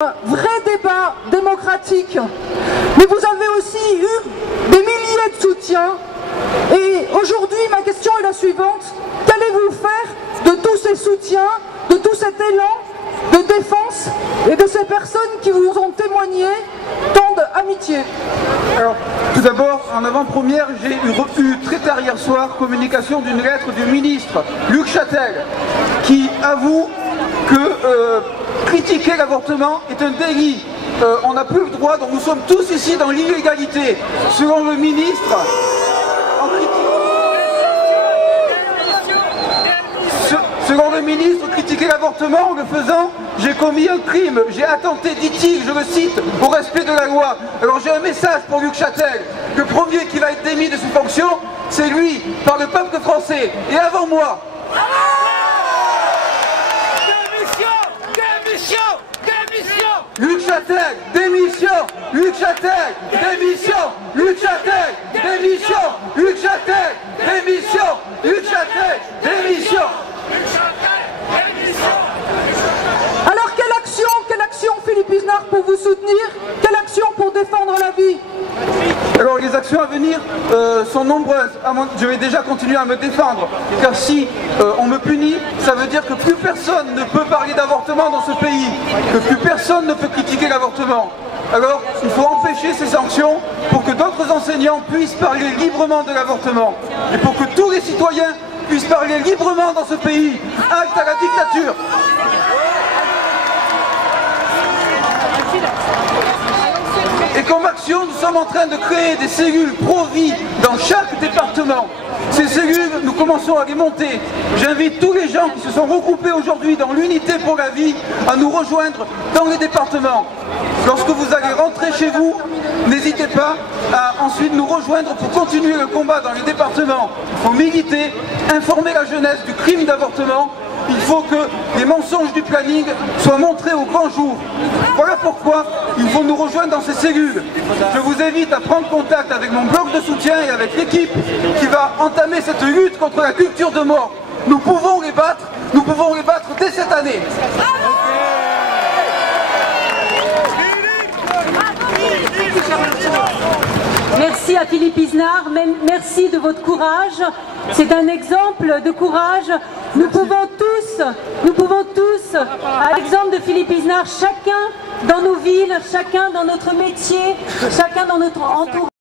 Un vrai débat démocratique. Mais vous avez aussi eu des milliers de soutiens. Et aujourd'hui, ma question est la suivante. Qu'allez-vous faire de tous ces soutiens, de tout cet élan de défense et de ces personnes qui vous ont témoigné tant d'amitié? Alors, tout d'abord, en avant-première, j'ai eu très tard hier soir communication d'une lettre du ministre Luc Châtel qui avoue que critiquer l'avortement est un délit. On n'a plus le droit, donc nous sommes tous ici dans l'illégalité. Selon le ministre, critiquer l'avortement en le faisant, j'ai commis un crime, j'ai attenté, dit-il, je le cite, au respect de la loi. Alors j'ai un message pour Luc Châtel. Le premier qui va être démis de ses fonctions, c'est lui, par le peuple français. Et avant moi. Luc Châtel, démission! Luc Châtel, démission! Luc Châtel, démission! Luc Châtel, démission! Luc Châtel, démission! Alors quelle action Philippe Isnard pour vous soutenir? Quelle action pour défendre la vie? Alors les actions à venir sont nombreuses. Je vais déjà continuer à me défendre, car si on me punit, ça veut dire que plus personne ne peut parler d'avortement dans ce pays, que plus personne ne peut critiquer l'avortement. Alors il faut empêcher ces sanctions pour que d'autres enseignants puissent parler librement de l'avortement et pour que tous les citoyens puissent parler librement dans ce pays. Halte à la dictature! Et comme action, nous sommes en train de créer des cellules pro-vie dans chaque département. Ces cellules, nous commençons à les monter. J'invite tous les gens qui se sont regroupés aujourd'hui dans l'unité pour la vie à nous rejoindre dans les départements. Lorsque vous allez rentrer chez vous, n'hésitez pas à ensuite nous rejoindre pour continuer le combat dans les départements. Il faut militer, informer la jeunesse du crime d'avortement. Il faut que les mensonges du planning soient montrés au grand jour. Voilà pourquoi il faut nous rejoindre dans ces cellules. Je vous invite à prendre contact avec mon bloc de soutien et avec l'équipe qui va entamer cette lutte contre la culture de mort. Nous pouvons les battre dès cette année. Merci à Philippe Isnard, merci de votre courage. C'est un exemple de courage. Nous pouvons tous, à l'exemple de Philippe Isnard, chacun dans nos villes, chacun dans notre métier, chacun dans notre entourage.